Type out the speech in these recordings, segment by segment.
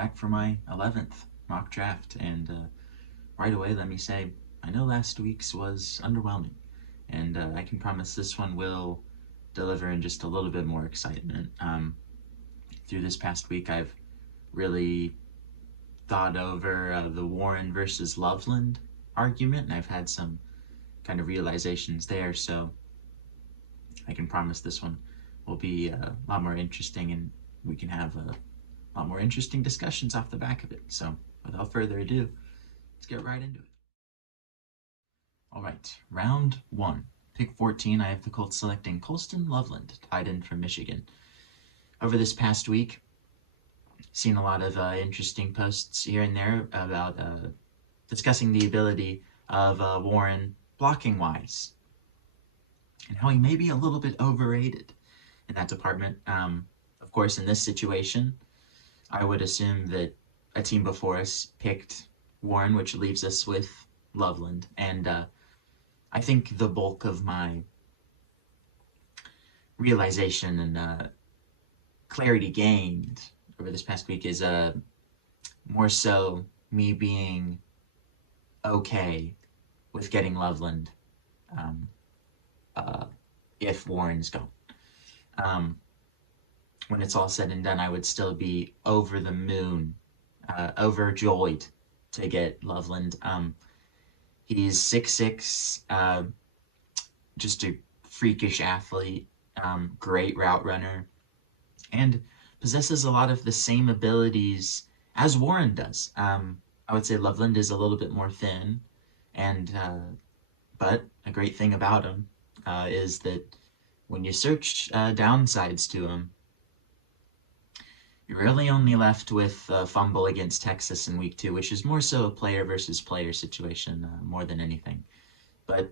back for my 11th mock draft, and right away, let me say, I know last week's was underwhelming, and I can promise this one will deliver in just a little bit more excitement. Through this past week, I've really thought over the Warren versus Loveland argument, and I've had some kind of realizations there, so I can promise this one will be a lot more interesting, and we can have a lot more interesting discussions off the back of it. So, without further ado, let's get right into it. All right, round one. Pick 14, I have the Colts selecting Colston Loveland, tight end from Michigan. Over this past week, seen a lot of interesting posts here and there about discussing the ability of Warren blocking-wise and how he may be a little bit overrated in that department. Of course, in this situation, I would assume that a team before us picked Warren, which leaves us with Loveland. And I think the bulk of my realization and clarity gained over this past week is more so me being okay with getting Loveland um, if Warren's gone. When it's all said and done, I would still be over the moon, overjoyed to get Loveland. He's 6'6", just a freakish athlete, great route runner, and possesses a lot of the same abilities as Warren does. I would say Loveland is a little bit more thin, and but a great thing about him is that when you search downsides to him, you're really only left with a fumble against Texas in week 2, which is more so a player versus player situation more than anything. But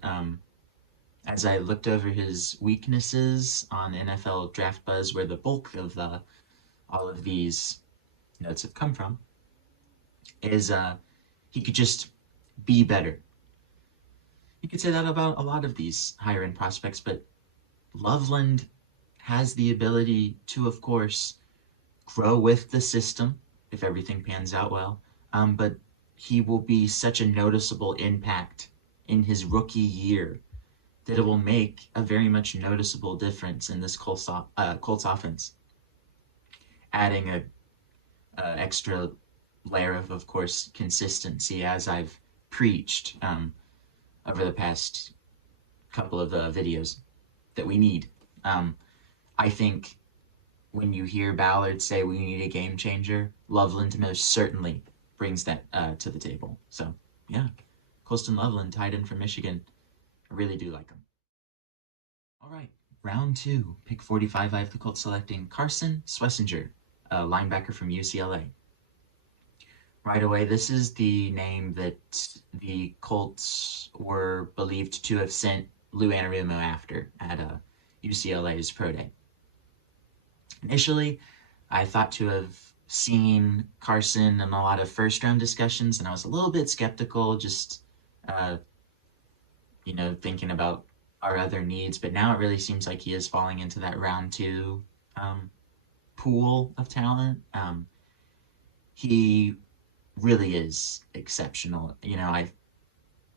as I looked over his weaknesses on NFL Draft Buzz, where the bulk of all of these notes have come from, is he could just be better. You could say that about a lot of these higher end prospects, but Loveland has the ability to, of course, grow with the system if everything pans out well. But he will be such a noticeable impact in his rookie year that it will make a very much noticeable difference in this Colts offense. Adding a extra layer of course, consistency, as I've preached over the past couple of videos that we need. I think when you hear Ballard say we need a game changer, Loveland most certainly brings that to the table. So, yeah, Colston Loveland, tight end from Michigan. I really do like him. All right, round 2, pick 45. I have the Colts selecting Carson Swessinger, a linebacker from UCLA. Right away, this is the name that the Colts were believed to have sent Lou Anarumo after at UCLA's pro day. Initially, I thought to have seen Carson in a lot of first-round discussions, and I was a little bit skeptical, just, thinking about our other needs, but now it really seems like he is falling into that round 2 pool of talent. He really is exceptional. I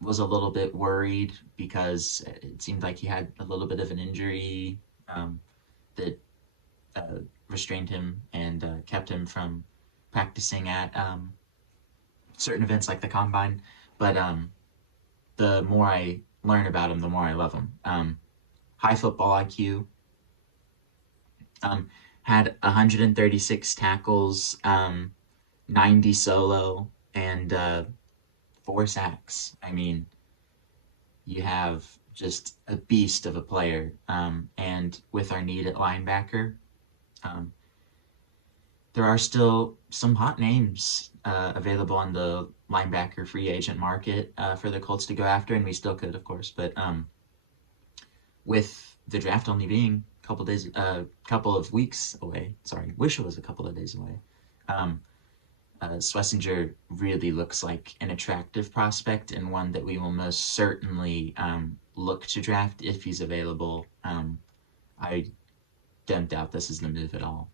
was a little bit worried because it seemed like he had a little bit of an injury that restrained him and kept him from practicing at certain events like the Combine. But the more I learn about him, the more I love him. High football IQ, had 136 tackles, 90 solo, and 4 sacks. I mean, you have just a beast of a player. And with our need at linebacker, there are still some hot names available on the linebacker free agent market for the Colts to go after, and we still could, of course. But with the draft only being a couple of weeks away, wish it was a couple of days away, Swessinger really looks like an attractive prospect and one that we will most certainly look to draft if he's available. I don't doubt this is the move at all.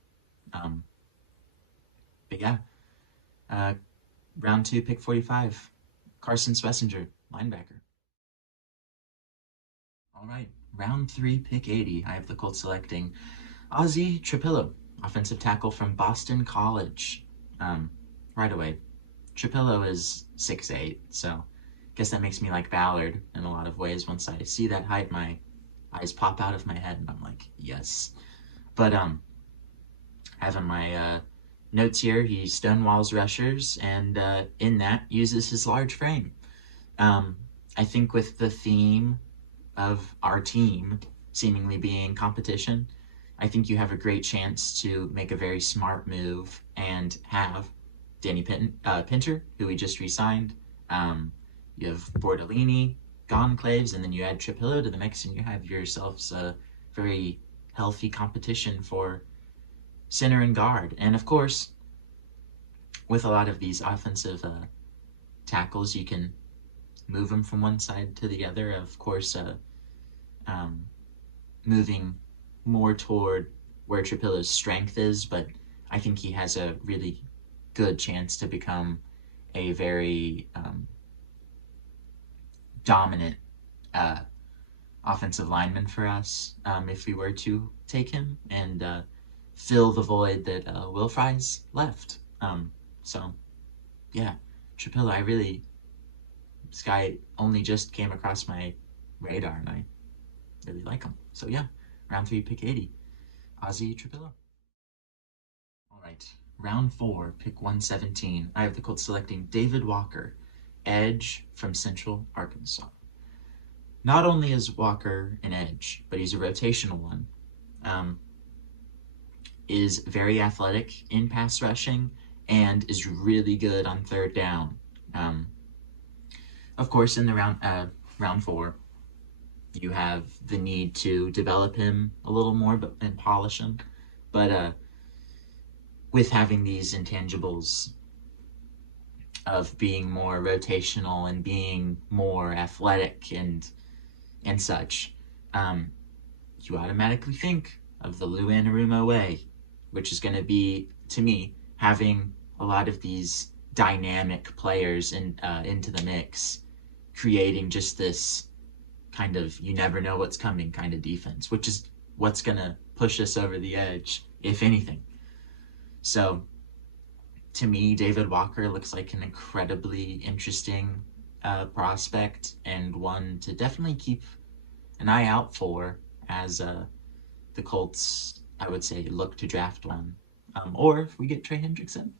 But yeah, Uh, round 2, pick 45, Carson Swessinger, linebacker. All right, round 3, pick 80. I have the Colts selecting Ozzie Trapillo, offensive tackle from Boston College. Um, right away, Trapillo is 6'8", so I guess that makes me like Ballard in a lot of ways. Once I see that height, my eyes pop out of my head, and I'm like, yes. But having my notes here, he stonewalls rushers, and in that uses his large frame. Um, I think with the theme of our team seemingly being competition, I think you have a great chance to make a very smart move and have Danny Pinter, who we just re-signed. You have Bordellini, Gonclaves, and then you add Trapillo to the mix, and you have yourselves a very healthy competition for center and guard. And of course, with a lot of these offensive tackles, you can move them from one side to the other. Of course, um, moving more toward where Trapillo's strength is, but I think he has a really good chance to become a very dominant uh, offensive lineman for us if we were to take him and fill the void that Will Fries left. So, yeah, Trapillo, this guy only just came across my radar and I really like him. So, yeah, round 3, pick 80, Ozzie Trapillo. All right. Round 4, pick 117. I have the Colts selecting David Walker, edge from Central Arkansas. Not only is Walker an edge, but he's a rotational one. Um, is very athletic in pass rushing and is really good on third down. Um, of course, in the round 4, you have the need to develop him a little more and polish him. But with having these intangibles of being more rotational and being more athletic and such, um, you automatically think of the Lou Anarumo way, which is going to be, to me, having a lot of these dynamic players into the mix, creating just this kind of you never know what's coming kind of defense, which is what's going to push us over the edge, if anything. So to me, David Walker looks like an incredibly interesting prospect and one to definitely keep an eye out for as the Colts, I would say, look to draft one. Or if we get Trey Hendrickson,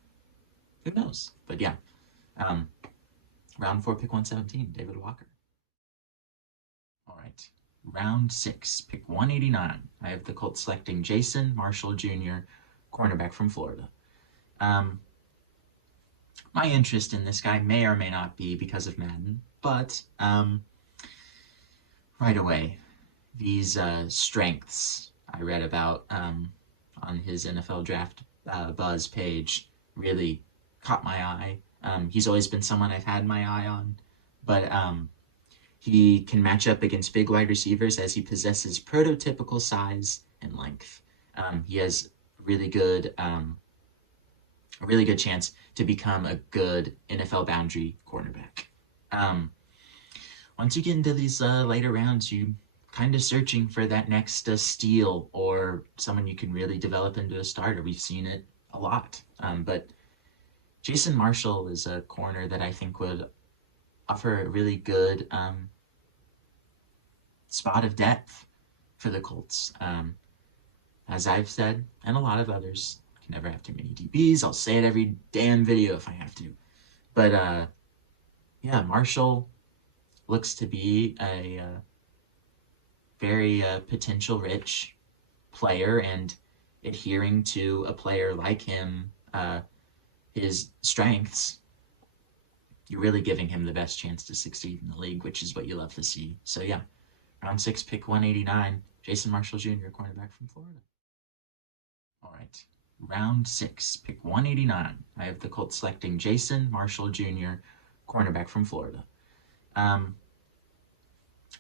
who knows? But yeah, um, round 4, pick 117, David Walker. All right. Round 6, pick 189. I have the Colts selecting Jason Marshall Jr., cornerback from Florida. My interest in this guy may or may not be because of Madden, but right away, these strengths I read about on his NFL Draft Buzz page really caught my eye. He's always been someone I've had my eye on, but he can match up against big wide receivers as he possesses prototypical size and length. He has really good a really good chance to become a good NFL boundary cornerback. Um, Once you get into these later rounds, you kind of searching for that next steal or someone you can really develop into a starter. We've seen it a lot. But Jason Marshall is a corner that I think would offer a really good spot of depth for the Colts. As I've said, and a lot of others, I can never have too many DBs. I'll say it every damn video if I have to. But yeah, Marshall looks to be a very potential rich player, and adhering to a player like him, his strengths, you're really giving him the best chance to succeed in the league, which is what you love to see. So yeah, round 6, pick 189, Jason Marshall Jr., cornerback from Florida. All right, round 6, pick 189. I have the Colts selecting Jason Marshall Jr., cornerback from Florida.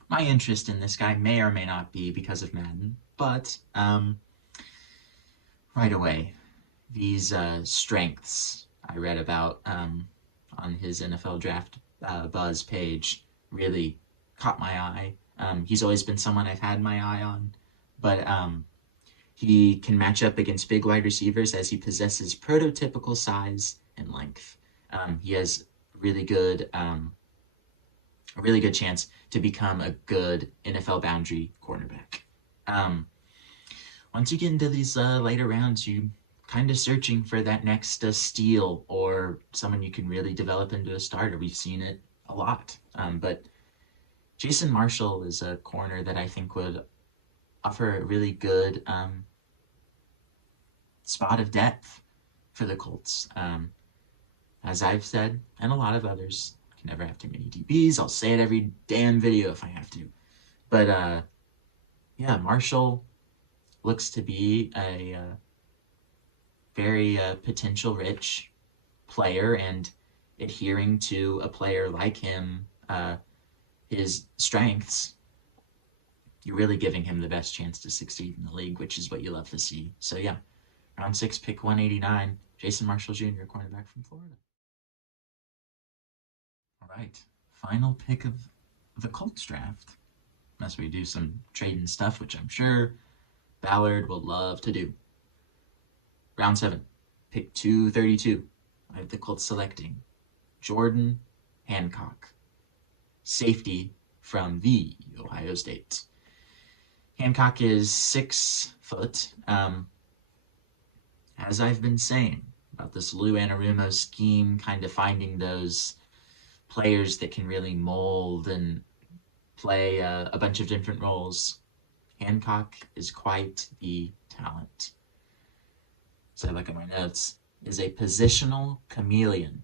My interest in this guy may or may not be because of Madden, but right away, these strengths I read about on his NFL Draft Buzz page really caught my eye. He's always been someone I've had my eye on, but he can match up against big wide receivers as he possesses prototypical size and length. He has really good, a really good chance to become a good NFL boundary cornerback. Um, Once you get into these later rounds, you kind of searching for that next steal or someone you can really develop into a starter. We've seen it a lot. But Jason Marshall is a corner that I think would offer a really good spot of depth for the Colts. As I've said, and a lot of others, can never have too many DBs. I'll say it every damn video if I have to. But yeah, Marshall looks to be a very potential rich player, and adhering to a player like him, his strengths, you're really giving him the best chance to succeed in the league, which is what you love to see. So yeah, round 6, pick 189, Jason Marshall Jr., cornerback from Florida. All right, final pick of the Colts draft. As we do some trading stuff, which I'm sure Ballard will love to do. Round 7, pick 232. I have the Colts selecting Jordan Hancock, safety from the Ohio State. Hancock is 6 foot. As I've been saying about this Lou Anarumo scheme, kind of finding those players that can really mold and play a bunch of different roles. Hancock is quite the talent. So I look at my notes, is a positional chameleon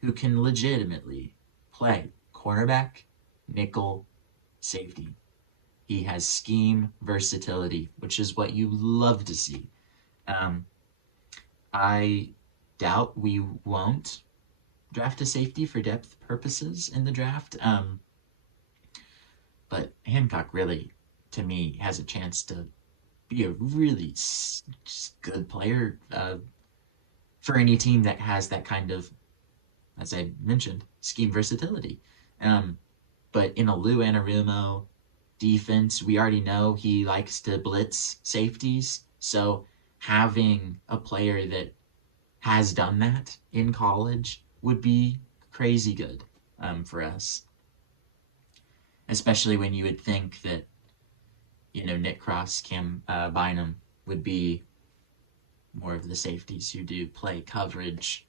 who can legitimately play cornerback, nickel, safety. He has scheme versatility, which is what you love to see. I doubt we won't draft a safety for depth purposes in the draft. But Hancock really, to me, has a chance to be a really good player for any team that has that kind of, as I mentioned, scheme versatility. But in a Lou Anarumo defense, we already know he likes to blitz safeties. So having a player that has done that in college would be crazy good for us. Especially when you would think that, Nick Cross, Cam Bynum would be more of the safeties who do play coverage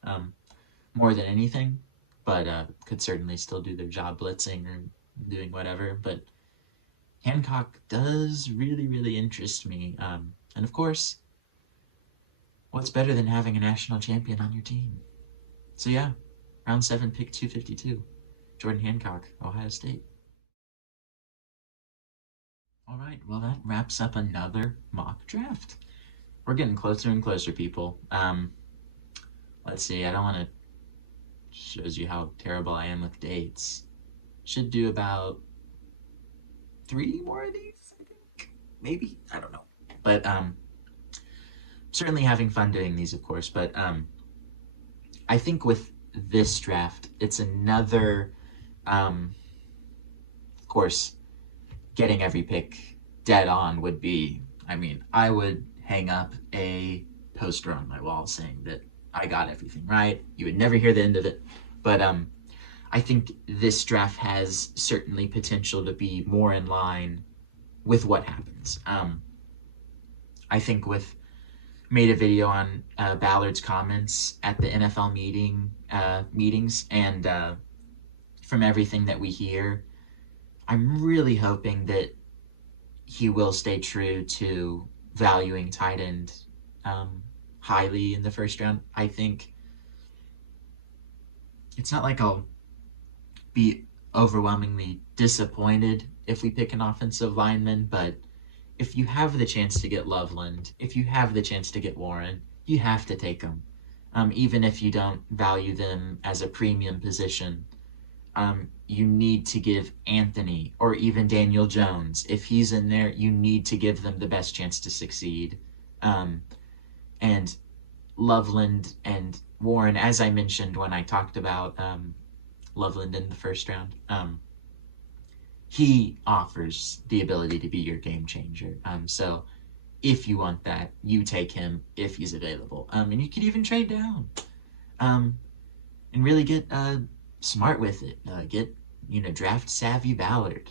more than anything, but could certainly still do their job blitzing or doing whatever. But Hancock does really, really interest me. And of course, what's better than having a national champion on your team? So yeah, round 7, pick 252, Jordan Hancock, Ohio State. All right, well, that wraps up another mock draft. We're getting closer and closer, people. Let's see, I don't want to shows you how terrible I am with dates. Should do about 3 more of these, I think. Maybe, I don't know. But certainly having fun doing these, of course. But I think with this draft, it's another, of course, getting every pick dead on would be, I would hang up a poster on my wall saying that I got everything right. You would never hear the end of it. But I think this draft has certainly potential to be more in line with what happens. I think made a video on Ballard's comments at the NFL meetings, and from everything that we hear, I'm really hoping that he will stay true to valuing tight end highly in the first round. I think it's not like I'll be overwhelmingly disappointed if we pick an offensive lineman, but if you have the chance to get Loveland, if you have the chance to get Warren, you have to take them. Even if you don't value them as a premium position, you need to give Anthony or even Daniel Jones, if he's in there, you need to give them the best chance to succeed. And Loveland and Warren, as I mentioned when I talked about Loveland in the first round, he offers the ability to be your game changer. So if you want that, you take him if he's available. And you could even trade down um, and really get smart with it. Get, draft savvy Ballard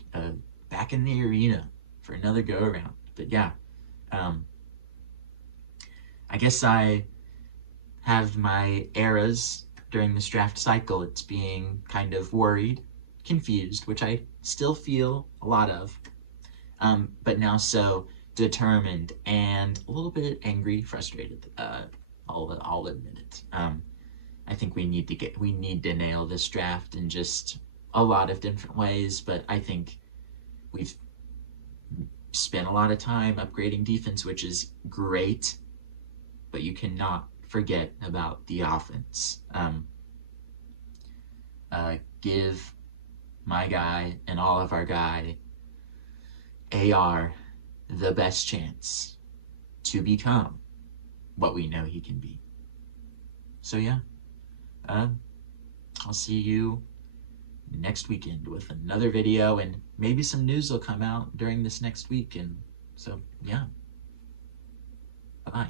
back in the arena for another go around. But yeah, um, I guess I have my eras during this draft cycle. It's being kind of worried, confused, which I still feel a lot of, but now so determined and a little bit angry, frustrated. I'll admit it. I think we need to nail this draft in just a lot of different ways, but I think we've spent a lot of time upgrading defense, which is great, but you cannot forget about the offense. Give my guy and all of our guy AR the best chance to become what we know he can be. So yeah, uh, I'll see you next weekend with another video, and maybe some news will come out during this next week. And so yeah, bye.